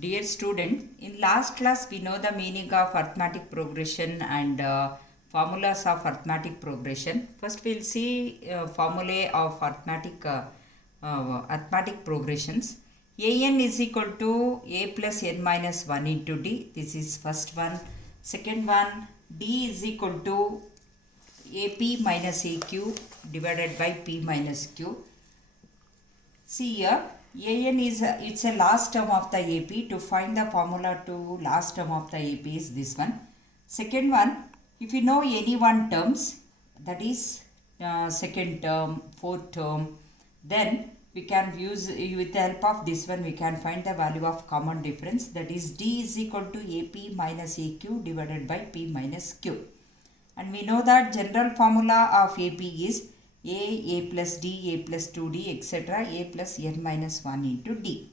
Dear student, in last class we know the meaning of arithmetic progression and formulas of arithmetic progression. First we'll see formulae of arithmetic progressions. An is equal to a plus n minus 1 into d. This is first one. Second one, d is equal to ap minus aq divided by p minus q. See here, an is it's a last term of the AP. To find the formula to last term of the AP is this one. Second one, if you know any one terms, that is second term, fourth term, then we can use with the help of this one we can find the value of common difference, that is d is equal to AP minus AQ divided by P minus Q. And we know that general formula of AP is a plus d, a plus 2d, etc. a plus n minus 1 into d.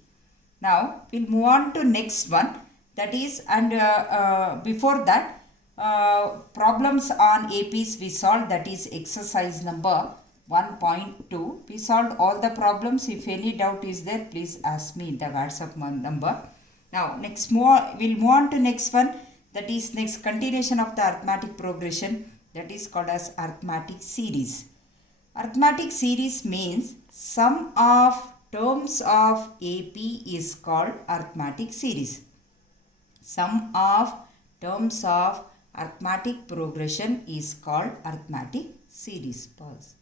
Now, we'll move on to next one. That is, and before that, problems on APs we solved. That is exercise number 1.2. We solved all the problems. If any doubt is there, please ask me the WhatsApp number. Now, we'll move on to next one. That is next continuation of the arithmetic progression. That is called as arithmetic series. Arithmetic series means sum of terms of AP is called arithmetic series. Sum of terms of arithmetic progression is called arithmetic series. Pause.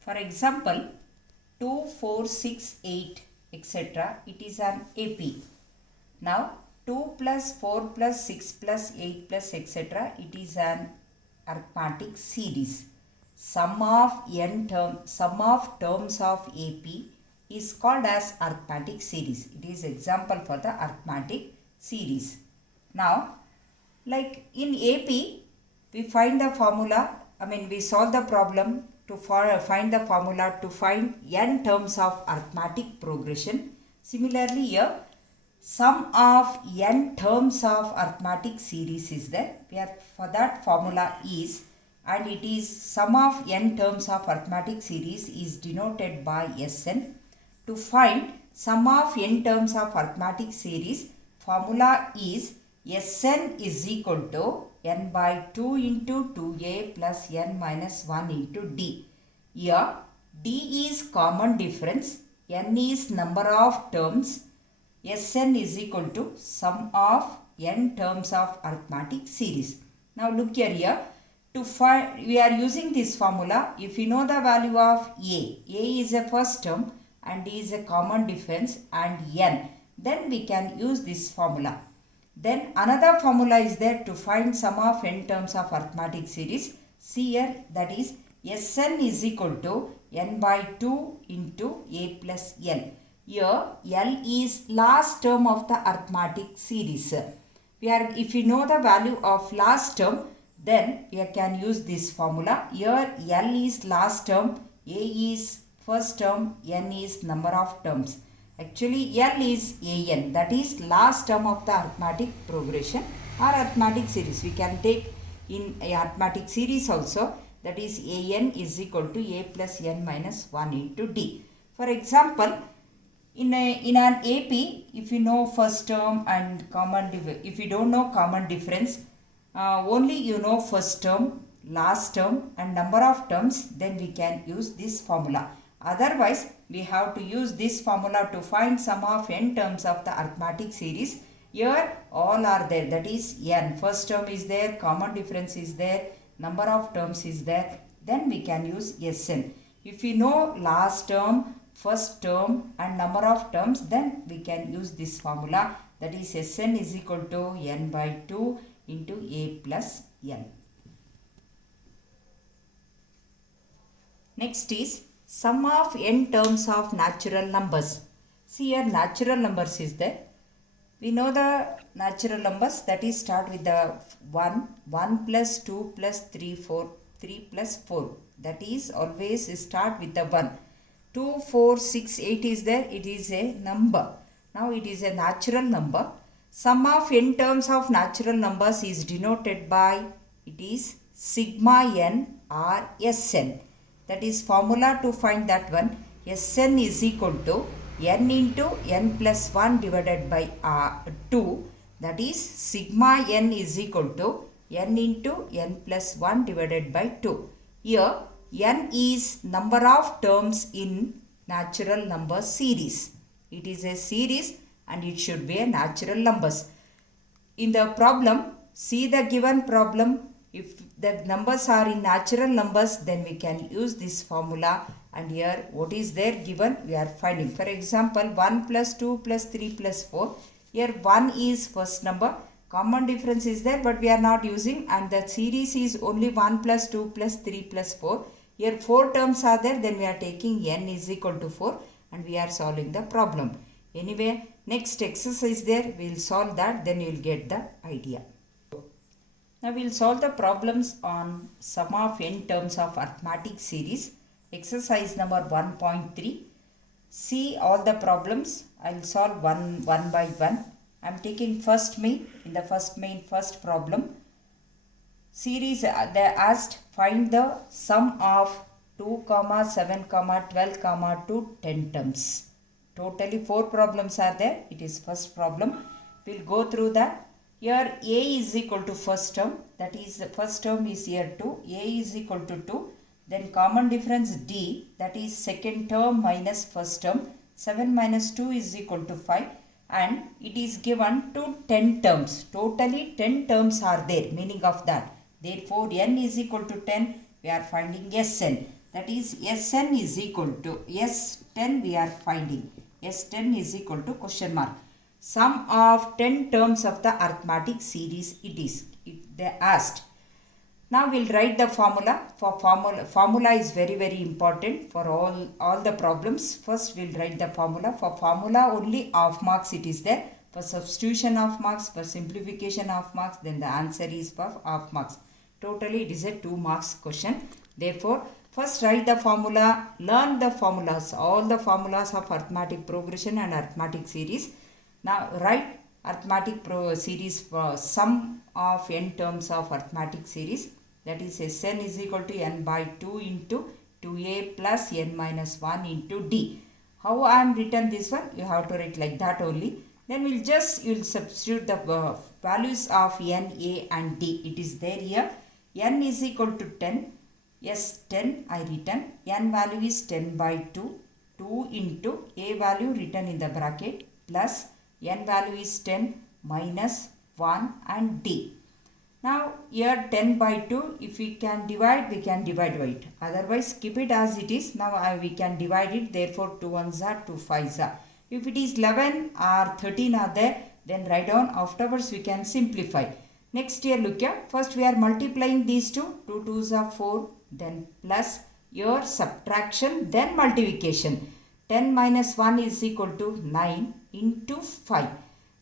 For example, 2, 4, 6, 8, etc. It is an AP. Now, 2 plus 4 plus 6 plus 8 plus etc. It is an arithmetic series. Sum of terms of AP is called as arithmetic series. It is example for the arithmetic series. Now, like in AP, we find the formula, we solve the problem to find the formula to find n terms of arithmetic progression. Similarly here, sum of n terms of arithmetic series is there. For that formula is, and it is sum of n terms of arithmetic series is denoted by Sn. To find sum of n terms of arithmetic series, formula is Sn is equal to n by 2 into 2a plus n minus 1 into d. Here d is common difference, n is number of terms, Sn is equal to sum of n terms of arithmetic series. Now look here. To find, we are using this formula. If you know the value of a is a first term and d is a common difference and n, then we can use this formula. Then another formula is there to find sum of n terms of arithmetic series. See here, that is Sn is equal to n by 2 into a plus l. Here l is last term of the arithmetic series. If you know the value of last term, then we can use this formula. Here L is last term, A is first term, N is number of terms. Actually L is An, that is last term of the arithmetic progression or arithmetic series. We can take in a arithmetic series also, that is An is equal to A plus N minus 1 into D. For example, in an AP, if you know first term and if you don't know common difference, only you know first term, last term and number of terms, then we can use this formula. Otherwise, we have to use this formula to find sum of n terms of the arithmetic series. Here all are there, that is n. First term is there, common difference is there, number of terms is there, then we can use Sn. If you know last term, first term and number of terms, then we can use this formula, that is Sn is equal to n by 2 into a plus n. Next is sum of n terms of natural numbers. See here, natural numbers is there. We know the natural numbers, that is start with the 1 plus 2 plus 3 4, 3 plus 4. That is always start with the 1. 2, 4, 6, 8 is there, it is a number. Now it is a natural number. Sum of n terms of natural numbers is denoted by, it is sigma n or Sn. That is formula to find that one. Sn is equal to n into n plus 1 divided by 2, that is sigma n is equal to n into n plus 1 divided by 2. Here n is number of terms in natural number series. It is a series and it should be a natural numbers. In the problem, see the given problem. If the numbers are in natural numbers, then we can use this formula, and here what is there given we are finding. For example, 1 plus 2 plus 3 plus 4. Here 1 is first number. Common difference is there, but we are not using, and the series is only 1 plus 2 plus 3 plus 4. Here 4 terms are there, then we are taking n is equal to 4 and we are solving the problem. Anyway, next exercise there, we will solve that, then you will get the idea. Now we will solve the problems on sum of n terms of arithmetic series. Exercise number 1.3. See all the problems. I will solve one by one. I am taking first main. In the first problem. Series they asked find the sum of 2, 7, 12, 2, 10 terms. Totally 4 problems are there. It is first problem. We will go through that. Here a is equal to first term, that is the first term is here 2, a is equal to 2, then common difference d, that is second term minus first term, 7 minus 2 is equal to 5, and it is given to 10 terms. Totally 10 terms are there, meaning of that. Therefore n is equal to 10, we are finding Sn, that is Sn is equal to S10 we are finding, S10 is equal to question mark. Sum of 10 terms of the arithmetic series they asked. Now we'll write the formula. Formula is very important for all the problems. First we'll write the formula. For formula only half marks it is there. For substitution of marks, for simplification of marks, then the answer is for half marks. Totally it is a 2 marks question. Therefore first write the formula, learn the formulas, all the formulas of arithmetic progression and arithmetic series. Now write arithmetic series for sum of n terms of arithmetic series, that is Sn is equal to n by 2 into 2a plus n minus 1 into d. How I am written this one? You have to write like that only. Then you will substitute the values of n, a and d. It is there here. N is equal to 10. Yes, 10 I written. N value is 10 by 2. 2 into a value written in the bracket plus n value is 10 minus 1 and d. Now here 10 by 2, if we can divide by it. Otherwise keep it as it is. Now we can divide it. Therefore 2 ones are 2 5s are. If it is 11 or 13 are there, then write down. Afterwards we can simplify. Next here look here. First we are multiplying these two. 2 2s are 4. Then plus your subtraction. Then multiplication. 10 minus 1 is equal to 9 into 5.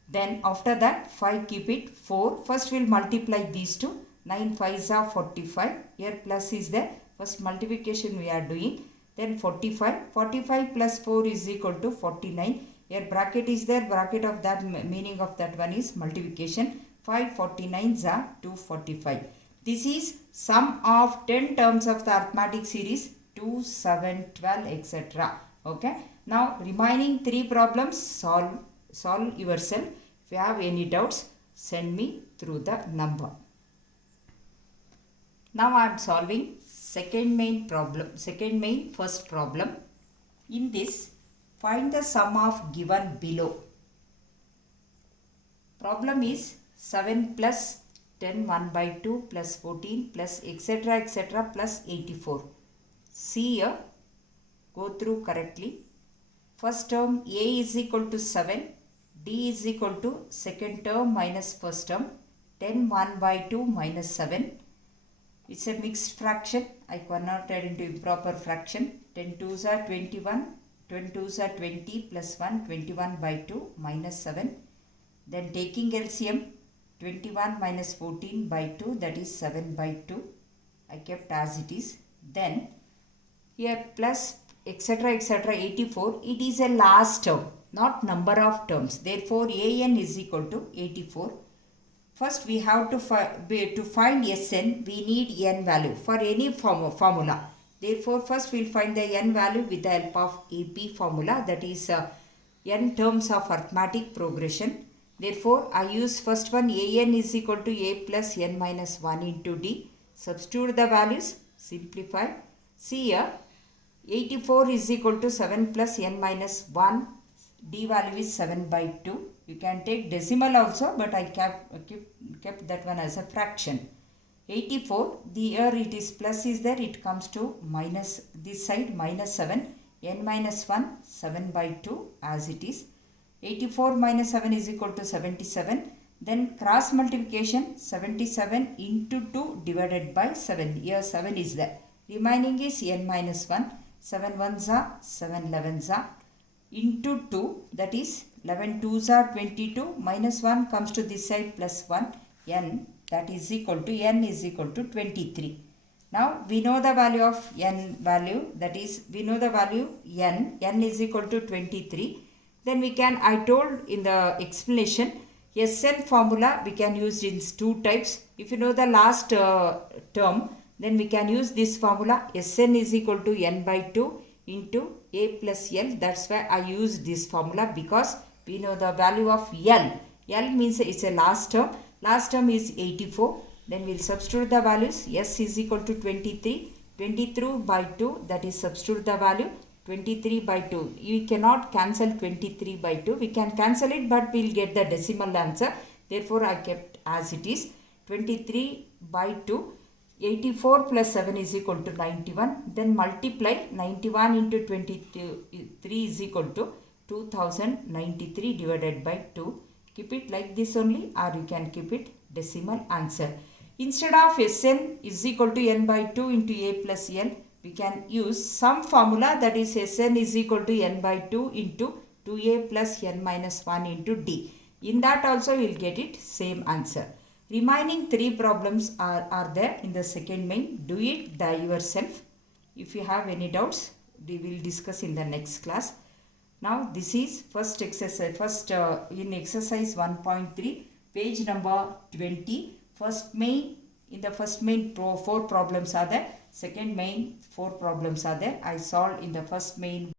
Then after that 5 keep it 4. First we will multiply these two. 9 5s are 45. Here plus is there. First multiplication we are doing. Then 45. 45 plus 4 is equal to 49. Here bracket is there. Bracket of that meaning of that one is multiplication. 5 49s are 245. This is sum of 10 terms of the arithmetic series 2, 7, 12 etc. Okay. Now remaining 3 problems solve yourself. If you have any doubts, send me through the number. Now I am solving second main first problem. In this, find the sum of given below. Problem is 7 plus 10 1 by 2 plus 14 plus etc. plus 84. See here. Go through correctly. First term a is equal to 7. D is equal to second term minus first term. 10 1 by 2 minus 7. It's a mixed fraction. I cannot turn into improper fraction. 10 2s are 21. 10 2s are 20 plus 1. 21 by 2 minus 7. Then taking LCM. 21 minus 14 by 2, that is 7 by 2. I kept as it is. Then here plus etc. 84. It is a last term, not number of terms. Therefore an is equal to 84. First we have to find Sn, we need n value for any formula. Therefore first we will find the n value with the help of AP formula, that is n terms of arithmetic progression. Therefore, I use first one an is equal to a plus n minus 1 into d. Substitute the values, simplify. See here, 84 is equal to 7 plus n minus 1. D value is 7 by 2. You can take decimal also, but I kept that one as a fraction. 84, here it is plus is there, it comes to minus, this side minus 7, n minus 1, 7 by 2 as it is. 84 minus 7 is equal to 77. Then cross multiplication, 77 into 2 divided by 7. Here 7 is there. Remaining is n minus 1. 7 1s are 7 11s are. Into 2, that is 11 2s are 22. Minus 1 comes to this side plus 1. N, that is equal to, n is equal to 23. Now we know the value of n value, that is we know the value n is equal to 23. Then we can, I told in the explanation, SN formula we can use in two types. If you know the last term, then we can use this formula. Sn is equal to n by 2 into a plus l. That's why I use this formula, because we know the value of l. L means it's a last term. Last term is 84. Then we'll substitute the values. S is equal to 23. 23 by 2, that is substitute the value. 23 by 2. You cannot cancel 23 by 2. We can cancel it, but we'll get the decimal answer. Therefore, I kept as it is. 23 by 2. 84 plus 7 is equal to 91. Then multiply 91 into 23 is equal to 2093 divided by 2. Keep it like this only, or you can keep it decimal answer. Instead of Sn is equal to n by 2 into a plus l, we can use some formula, that is Sn is equal to n by 2 into 2a plus n minus 1 into d. In that also we will get it same answer. Remaining 3 problems are there in the second main. Do it yourself. If you have any doubts, we will discuss in the next class. Now this is first exercise, in exercise 1.3, page number 20. First main, in the first main 4 problems are there. Second main 4 problems are there. I solved in the first main